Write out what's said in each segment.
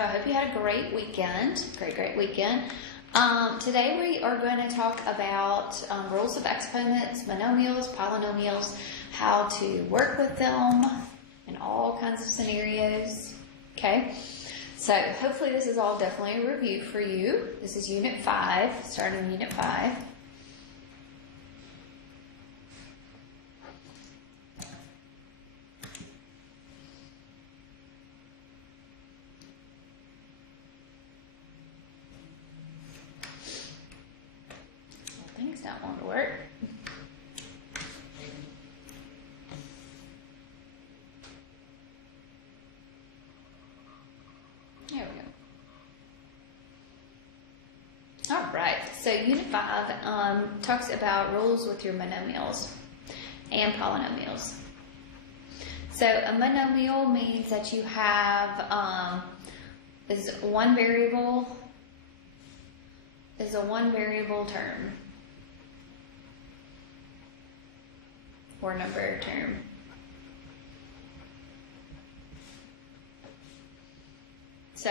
I hope you had a great weekend. Great weekend. Today we are going to talk about rules of exponents, monomials, polynomials, how to work with them in all kinds of scenarios. Okay, so hopefully this is all definitely a review for you. This is Unit 5, starting Unit 5. Things don't want to work. There we go. All right, so Unit 5 talks about rules with your monomials and polynomials. So a monomial means that you have is a one variable term or number term. So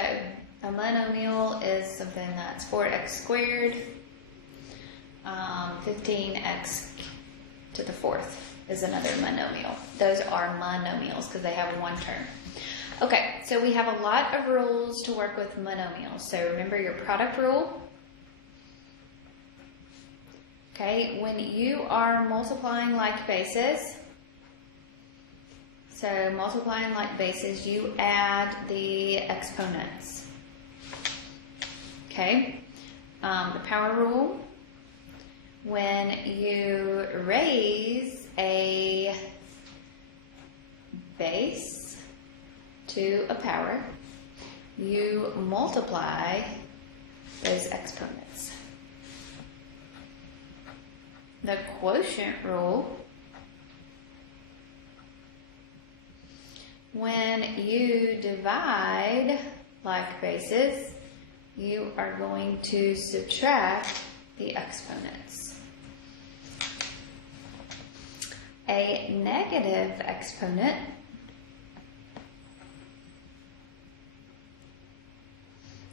a monomial is something that's 4x squared, 15x to the fourth is another monomial. Those are monomials because they have one term. Okay, so we have a lot of rules to work with monomials. So remember your product rule. Okay, when you are multiplying like bases, so multiplying like bases, you add the exponents. Okay, the power rule, when you raise a base to a power, you multiply those exponents. The quotient rule, when you divide like bases, you are going to subtract the exponents. A negative exponent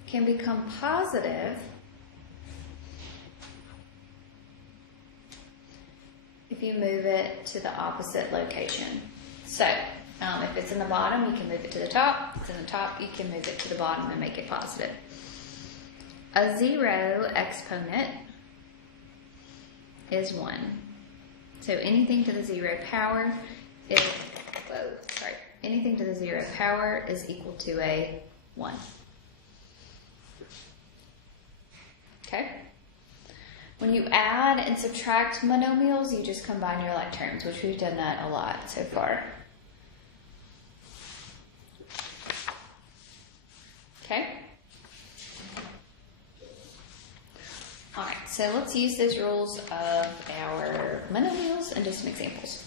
can become positive if you move it to the opposite location. So, if it's in the bottom, you can move it to the top. If it's in the top, you can move it to the bottom and make it positive. A zero exponent is 1. So anything to the zero power is, anything to the zero power is equal to a 1. Okay? When you add and subtract monomials, you just combine your like terms, which we've done that a lot so far. Okay? Alright, so let's use those rules of our monomials and do some examples.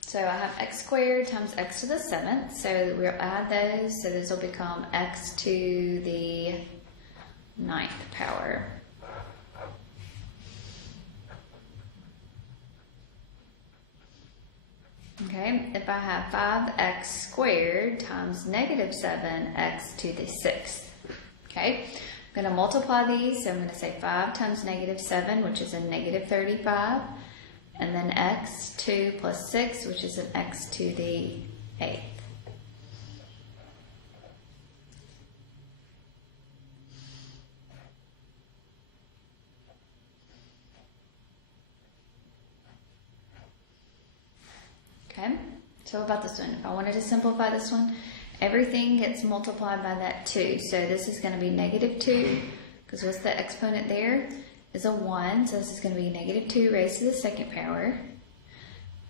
So I have x squared times x to the 7th, so we'll add those, so this will become x to the 9th power. Okay, if I have 5x squared times negative 7x to the 6th. Okay, I'm going to multiply these, so I'm going to say 5 times negative 7, which is a negative 35. And then x2 plus 6, which is an x to the 8th. Okay, so about this one, if I wanted to simplify this one, everything gets multiplied by that 2. So this is going to be negative 2, because what's the exponent there? Is a 1, so this is going to be negative 2 raised to the 2nd power,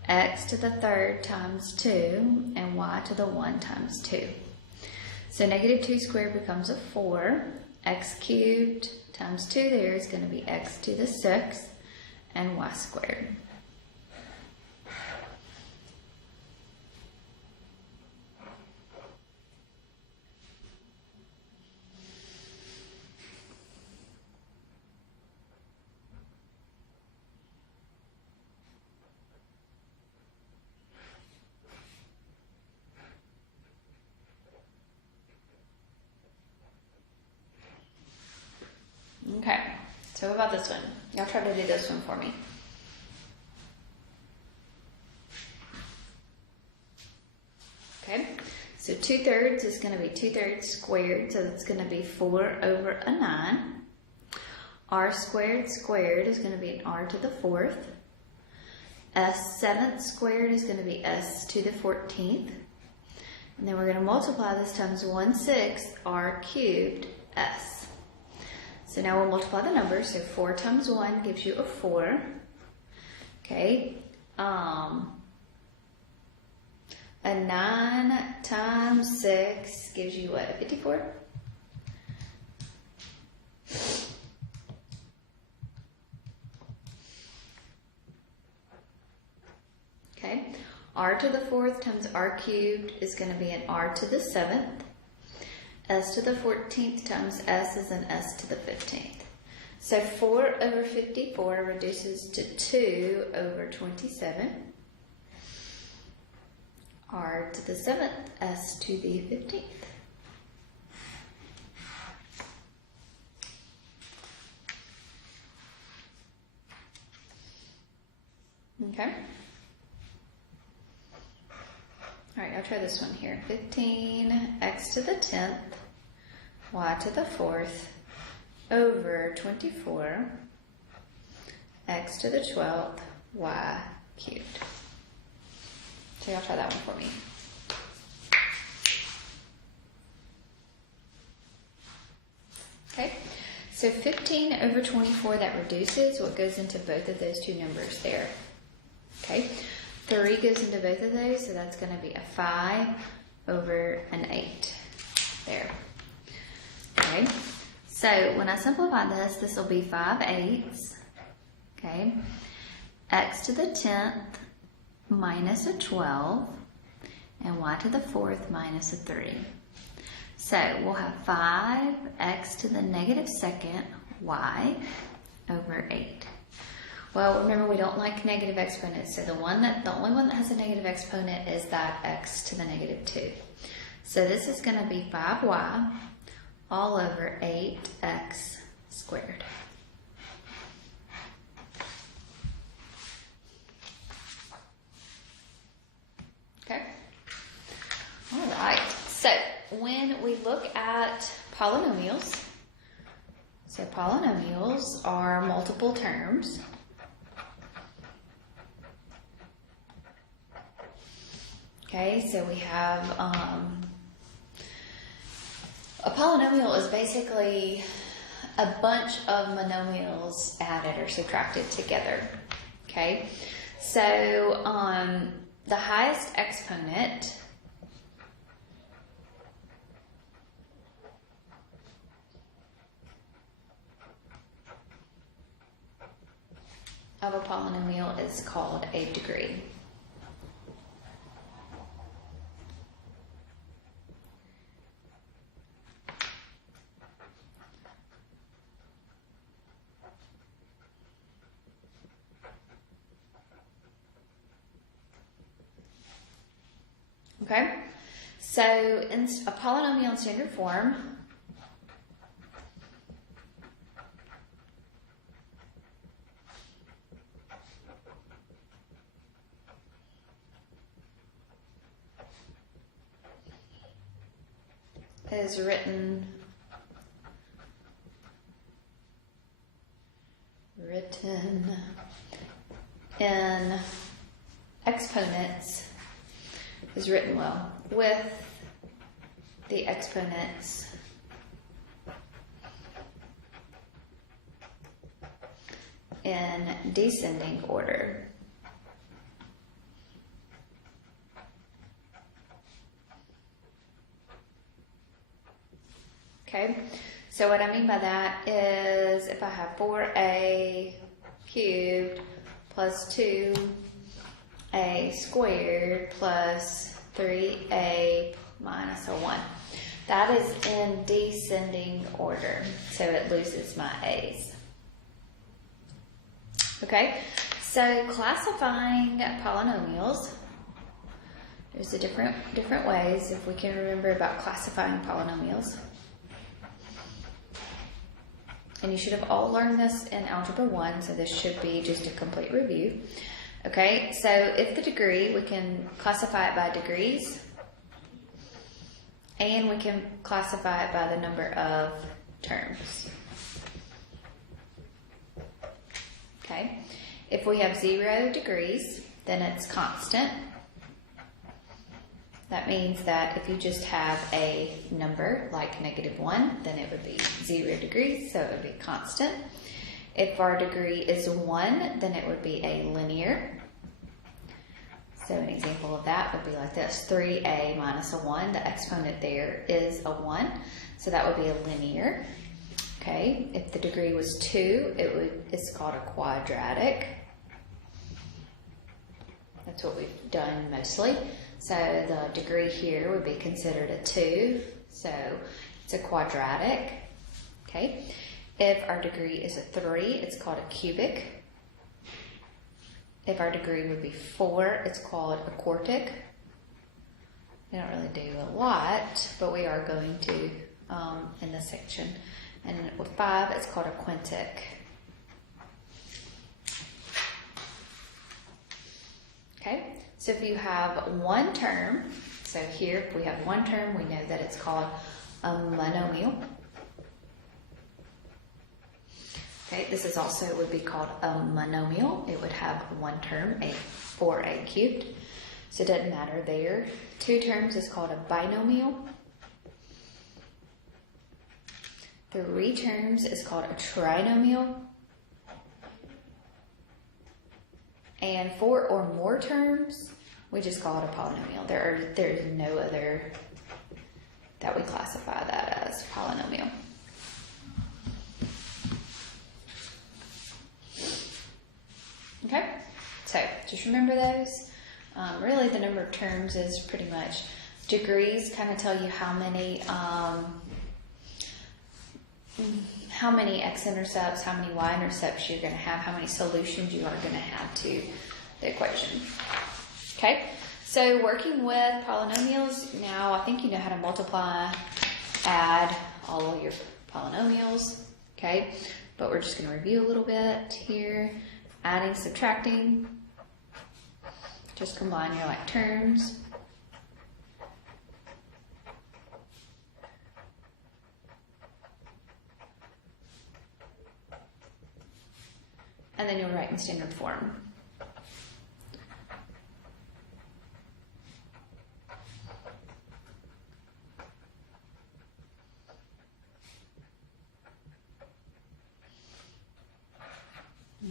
x to the 3rd times 2, and y to the 1 times 2. So negative 2 squared becomes a 4, x cubed times 2 there is going to be x to the 6th, and y squared. So what about this one? Y'all try to do this one for me. Okay, so 2/3 is going to be 2/3 squared, so that's going to be 4 over a 9. R squared squared is going to be an R to the 4th. S 7th squared is going to be S to the 14th. And then we're going to multiply this times 1/6 R cubed S. So now we'll multiply the numbers. So 4 times 1 gives you a 4. Okay. A 9 times 6 gives you what? A 54? Okay. R to the 4th times R cubed is going to be an R to the 7th. S to the 14th times S is an S to the 15th. So 4 over 54 reduces to 2 over 27. R to the 7th, S to the 15th. Okay. All right, I'll try this one here. 15, X to the 10th, Y to the 4th, over 24, X to the 12th, Y cubed. So y'all try that one for me. Okay, so 15 over 24, that reduces what goes into both of those two numbers there. Okay, 3 goes into both of those, so that's going to be a 5 over an 8 there. Okay, so when I simplify this, this will be 5/8. Okay, X to the 10th minus a 12, and Y to the 4th minus a 3. So we'll have 5x to the negative 2nd y over 8. Well, remember we don't like negative exponents, so the only one that has a negative exponent is that x to the negative 2. So this is going to be 5y all over 8x squared. Okay. All right. So when we look at polynomials, so polynomials are multiple terms. Okay, so we have a polynomial is basically a bunch of monomials added or subtracted together. Okay, so the highest exponent of a polynomial is called a degree. Okay, so in a polynomial in standard form, is written in exponents, is written well with the exponents in descending order. Okay, so what I mean by that is if I have 4a cubed plus 2a squared plus 3a minus a 1. That is in descending order, so it loses my a's. Okay, so classifying polynomials, there's a different ways if we can remember about classifying polynomials. And you should have all learned this in Algebra 1, so this should be just a complete review. Okay, so if the degree, we can classify it by degrees, and we can classify it by the number of terms. Okay, if we have 0 degrees, then it's constant. That means that if you just have a number like -1, then it would be 0 degrees, so it would be constant. If our degree is 1, then it would be a linear. So an example of that would be like this: 3a minus a 1, the exponent there is a 1, so that would be a linear. Okay, if the degree was 2, it's called a quadratic. That's what we've done mostly. So the degree here would be considered a 2, so it's a quadratic. Okay, if our degree is a 3, it's called a cubic. If our degree would be 4, it's called a quartic. We don't really do a lot, but we are going to in this section. And with 5, it's called a quintic. Okay, so if you have one term, so here if we have one term, we know that it's called a monomial. Okay, this is also would be called a monomial. It would have one term, or a cubed. So it doesn't matter there. 2 terms is called a binomial. 3 terms is called a trinomial. And 4 or more terms, we just call it a polynomial. There's no other that we classify that as polynomial. Okay, so just remember those. Really the number of terms is pretty much degrees, kind of tell you how many x-intercepts, how many y-intercepts you're going to have, how many solutions you are going to have to the equation. Okay, so working with polynomials, now I think you know how to multiply, add all of your polynomials, okay? But we're just going to review a little bit here. Adding, subtracting, just combine your like terms. And then you'll write in standard form.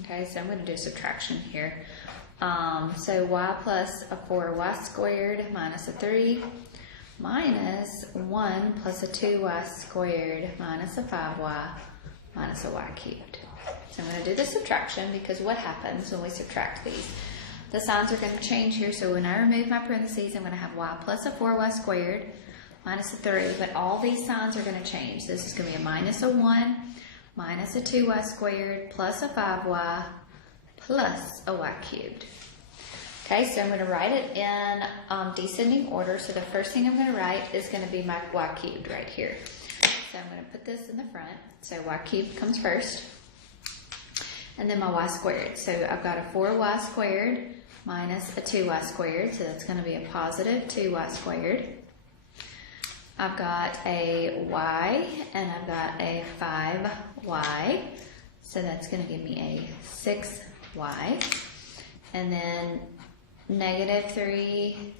Okay, so I'm going to do subtraction here. So y plus a 4y squared minus a 3 minus 1 plus a 2y squared minus a 5y minus a y cubed. So I'm going to do the subtraction because what happens when we subtract these? The signs are going to change here. So when I remove my parentheses, I'm going to have y plus a 4y squared minus a 3. But all these signs are going to change. This is going to be a minus a 1 minus a 2y squared plus a 5y plus a y cubed. Okay, so I'm going to write it in descending order. So the first thing I'm going to write is going to be my y cubed right here. So I'm going to put this in the front. So y cubed comes first. And then my y squared. So I've got a 4y squared minus a 2y squared. So that's going to be a positive 2y squared. I've got a y and I've got a 5y. So that's going to give me a 6y. And then negative 3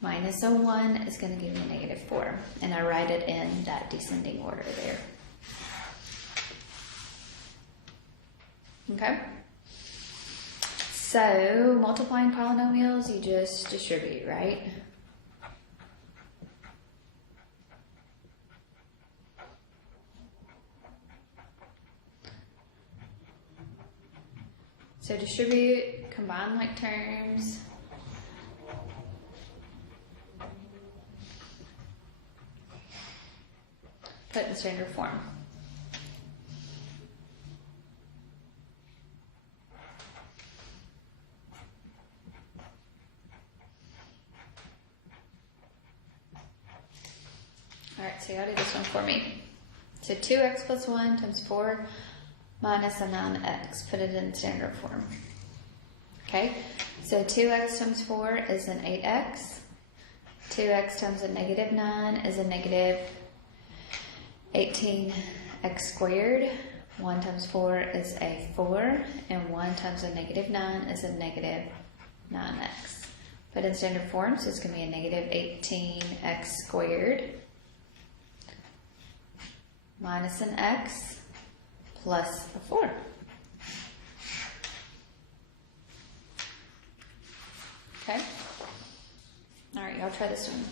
minus a 1 is going to give me a negative 4. And I write it in that descending order there. Okay? So, multiplying polynomials, you just distribute, right? So distribute, combine like terms. Put in standard form. All right, so y'all do this one for me. So 2x plus 1 times 4 minus a 9x. Put it in standard form. Okay, so 2x times 4 is an 8x. 2x times a negative 9 is a negative 18x squared. 1 times 4 is a 4. And 1 times a negative 9 is a negative 9x. Put in standard form, so it's going to be a negative 18x squared minus an x plus a 4. Okay? All right, y'all try this one.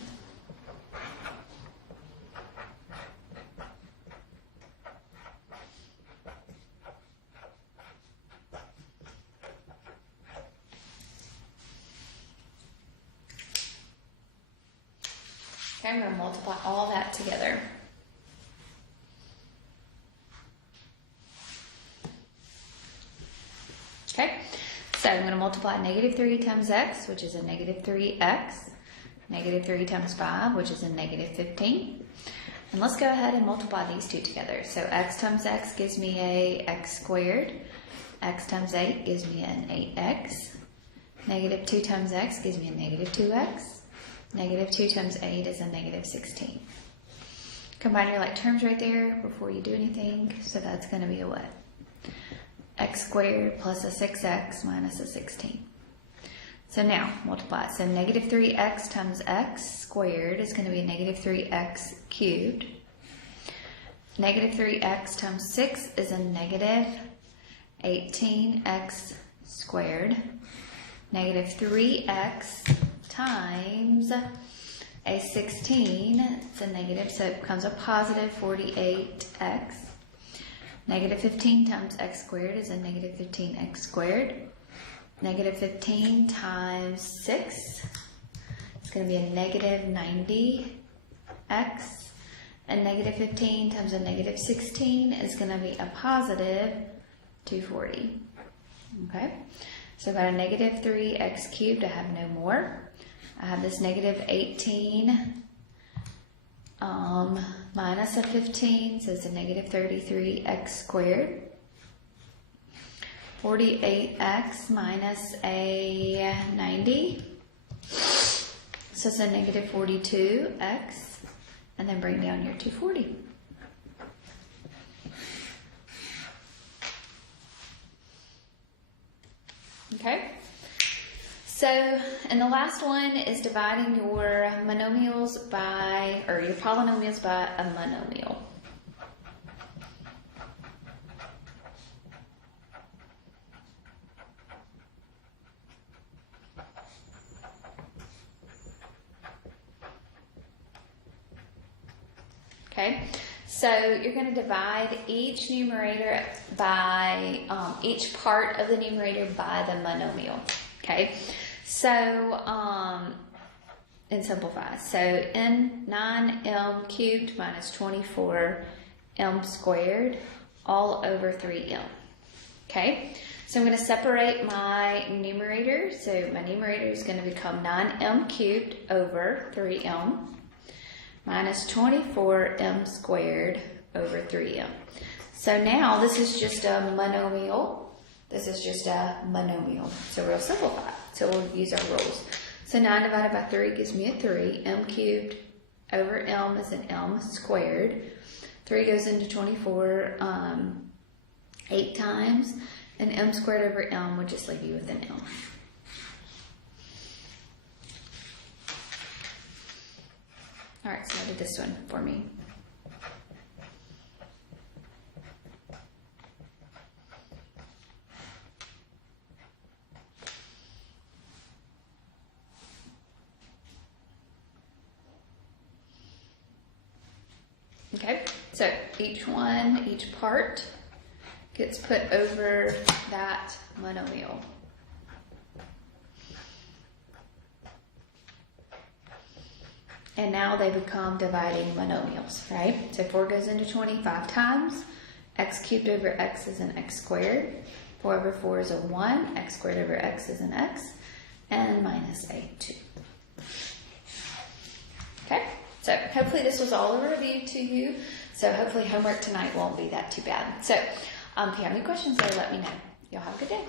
Okay, I'm going to multiply all that together. Okay, so I'm going to multiply negative 3 times x, which is a negative 3x, negative 3 times 5, which is a negative 15. And let's go ahead and multiply these two together. So x times x gives me a x squared. X times 8 gives me an 8x. Negative 2 times x gives me a negative 2x. Negative 2 times 8 is a negative 16. Combine your like terms right there before you do anything. So that's going to be a what? X squared plus a 6x minus a 16. So now multiply. So negative 3x times x squared is going to be a negative 3x cubed. Negative 3x times 6 is a negative 18x squared. Negative 3x times a 16, it's a negative, so it becomes a positive 48x. Negative 15 times x squared is a negative 15x squared. Negative 15 times 6, it's going to be a negative 90x. And negative 15 times a negative 16 is going to be a positive 240. Okay, so I've got a negative 3x cubed, I have no more. I have this negative 18 minus a 15, so it's a negative 33x squared. 48x minus a 90, so it's a negative 42x, and then bring down your 240. Okay? So, and the last one is dividing your monomials by, or your polynomials by a monomial. Okay, so you're going to divide each numerator by, each part of the numerator by the monomial. Okay, so, and simplify. So, n 9m cubed minus 24m squared all over 3m. Okay, so I'm going to separate my numerator. So my numerator is going to become 9m cubed over 3m minus 24m squared over 3m. So now this is just a monomial. This is just a monomial. So we'll simplify. So we'll use our rules. So 9 divided by 3 gives me a 3. M cubed over m is an m squared. 3 goes into 24 8 times. And m squared over m would just leave you with an m. Alright, so I did this one for me. Okay, so each part gets put over that monomial. And now they become dividing monomials, right? So 4 goes into 25 times. X cubed over x is an x squared. 4 over 4 is a 1. X squared over x is an x. And minus a 2. Okay, So hopefully this was all a review to you. So hopefully homework tonight won't be that too bad. So if you have any questions, though, let me know. Y'all have a good day.